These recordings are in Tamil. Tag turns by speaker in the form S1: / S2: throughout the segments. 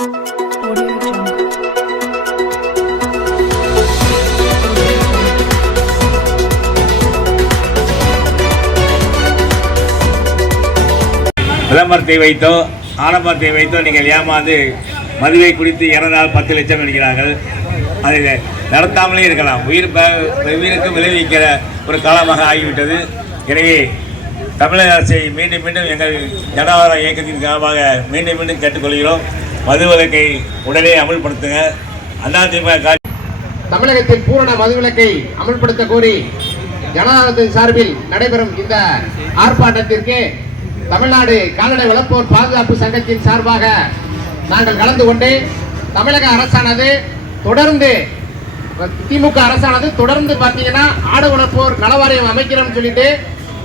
S1: விளம்பரத்தை வைத்தோ ஆடம்பரத்தை வைத்தோ நீங்கள் ஏமாந்து மதுவை குடித்து இறந்தால் பத்து லட்சம் எடுக்கிறார்கள் அதை நடத்தாமலே இருக்கலாம். உயிர் உயிருக்கு விளைவிக்கிற ஒரு காலமாக ஆகிவிட்டது. எனவே தமிழக அரசை மீண்டும் மீண்டும் எங்கள் ஜனவார இயக்கத்தின் காலமாக மீண்டும் மீண்டும் கேட்டுக்கொள்கிறோம். மது விலக்கை உடனே அமல்படுத்துங்க. அதிமுக கா-
S2: தமிழகத்தில் பூரண மதுவிலக்கை அமல்படுத்த கோரி ஜனநாயகத்தின் சார்பில் நடைபெறும் இந்த ஆர்ப்பாட்டத்திற்கு தமிழ்நாடு கால்நடை வளர்ப்போர் பாதுகாப்பு சங்கத்தின் சார்பாக நாங்கள் கலந்து கொண்டு தமிழக அரசானது தொடர்ந்து திமுக அரசானது தொடர்ந்து பார்த்தீங்கன்னா ஆடு வளர்ப்போர் நலவாரியம் அமைக்கிறோம்னு சொல்லிட்டு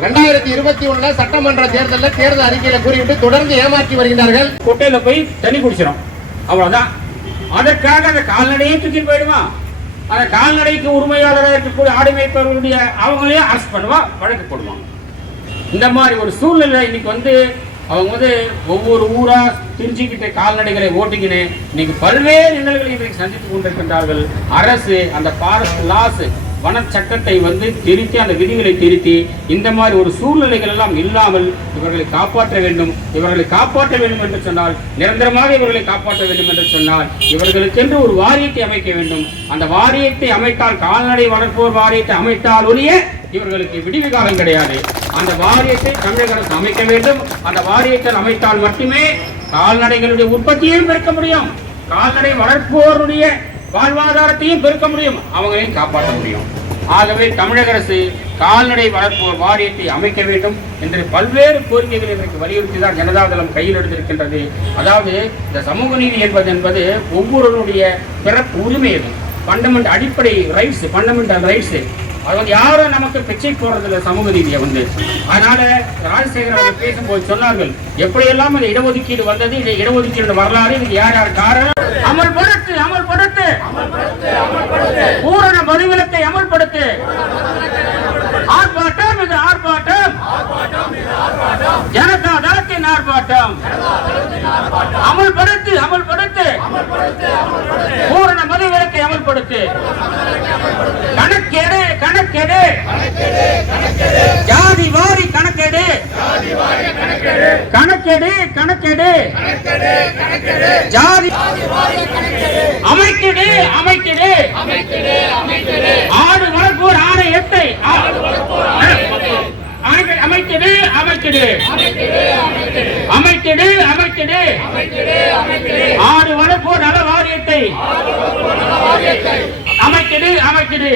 S2: ரெண்டாயிரத்தி இருபத்தி ஒண்ணுல சட்டமன்ற தேர்தலில் தேர்தல் அறிக்கையில கூறிவிட்டு தொடர்ந்து ஏமாற்றி வருகின்றார்கள்.
S3: குட்டையில போய் தண்ணி குடிச்சிடும் அவ்வளவுதான். அதற்காக அந்த கால்நடையே தூக்கிட்டு போயிடுமா? அந்த கால்நடைக்கு உரிமையாளராக இருக்கக்கூடிய ஆடு மேய்ப்பவர்களுடைய அவங்களே அரெஸ்ட் பண்ணுவா வழக்கு போடுவாங்க இந்த மாதிரி ஒரு சூழ்நிலை இன்னைக்கு வந்து அவங்க வந்து ஒவ்வொரு ஊரா திரிஞ்சுக்கிட்டு கால்நடைகளை ஓட்டிக்கின்னு இன்னைக்கு பல்வேறு இன்னல்களை இன்றைக்கு சந்தித்துக் கொண்டிருக்கின்றார்கள். அரசு அந்த பாரஸ்ட் லாஸ் வனச்சட்டத்தை வந்து திருத்தி அந்த விதிகளை திருத்தி இந்த மாதிரி ஒரு சூழ்நிலைகள் எல்லாம் இல்லாமல் இவர்களை காப்பாற்ற வேண்டும். இவர்களை காப்பாற்ற வேண்டும் என்று சொன்னால் நிரந்தரமாக இவர்களை காப்பாற்ற வேண்டும் என்று சொன்னால் இவர்களுக்கென்று ஒரு வாரியத்தை அமைக்க வேண்டும். அந்த வாரியத்தை அமைத்தால் கால்நடை வளர்ப்போர் வாரியத்தை அமைத்தால் ஒழிய இவர்களுக்கு விடிவு காலம் கிடையாது. அந்த வாரியத்தை தமிழக அரசு அமைக்க வேண்டும். அந்த வாரியத்தை அமைத்தால் மட்டுமே கால்நடைகளுடைய உற்பத்தியையும் பெருக்க முடியும். கால்நடை வளர்ப்போருடைய வாழ்வாதாரத்தையும் பெருக்க முடியும் அவங்களையும் காப்பாற்ற முடியும். ஆகவே தமிழக அரசு கால்நடை வளர்ப்போர் வாரியத்தை அமைக்க வேண்டும் என்று பல்வேறு கோரிக்கைகளை இன்றைக்கு வலியுறுத்தி தான் ஜனதாதளம் கையில் எடுத்திருக்கின்றது. அதாவது இந்த சமூக நீதி என்பது என்பது ஒவ்வொருவருடைய பிறப்பு உரிமை அது ஃபண்டமெண்ட் அடிப்படை ரைட்ஸ் ஃபண்டமெண்டல் ரைட்ஸ் அவங்க யாரும் நமக்கு பிச்சை போடுறதில்ல சமூக நீதியை வந்து அதனால ராஜசேகர் அவர்கள் பேசும்போது சொன்னார்கள் எப்படியெல்லாம் அந்த இடஒதுக்கீடு வந்தது இந்த இடஒதுக்கீடு வரலாறு இதுக்கு யார் யார் காரணம்? அமல்படுத்து அமல்படுத்து பூரண மதுவிலக்கை அமல்படுத்து. ஆர்ப்பாட்டம் இது ஆர்ப்பாட்டம். ஜனதா தளத்தின் ஆர்ப்பாட்டம். அமல்படுத்து அமல்படுத்து பூரண மதுவிலக்கை அமல்படுத்து. கணக்கேடு கணக்கெடு. ஜாதி வாரி கணக்கெடு. கணக்கெடு கணக்கெடு. ஜாதி அமைக்கெடு அமைக்கெடு. ஆடு வளர்ப்போர் ஆணை எட்டை. அமைக்கெடு அமைக்கெடு. அமைக்கெடு அமைக்கெடு. ஆடு வளர்ப்போர் நல வாரியத்தை அமைக்கிடு அமைக்கிடு.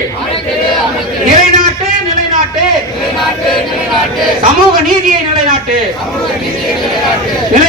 S3: நிலைநாட்டு நிலைநாட்டு. சமூக நீதியை நிலைநாட்டு. நிலை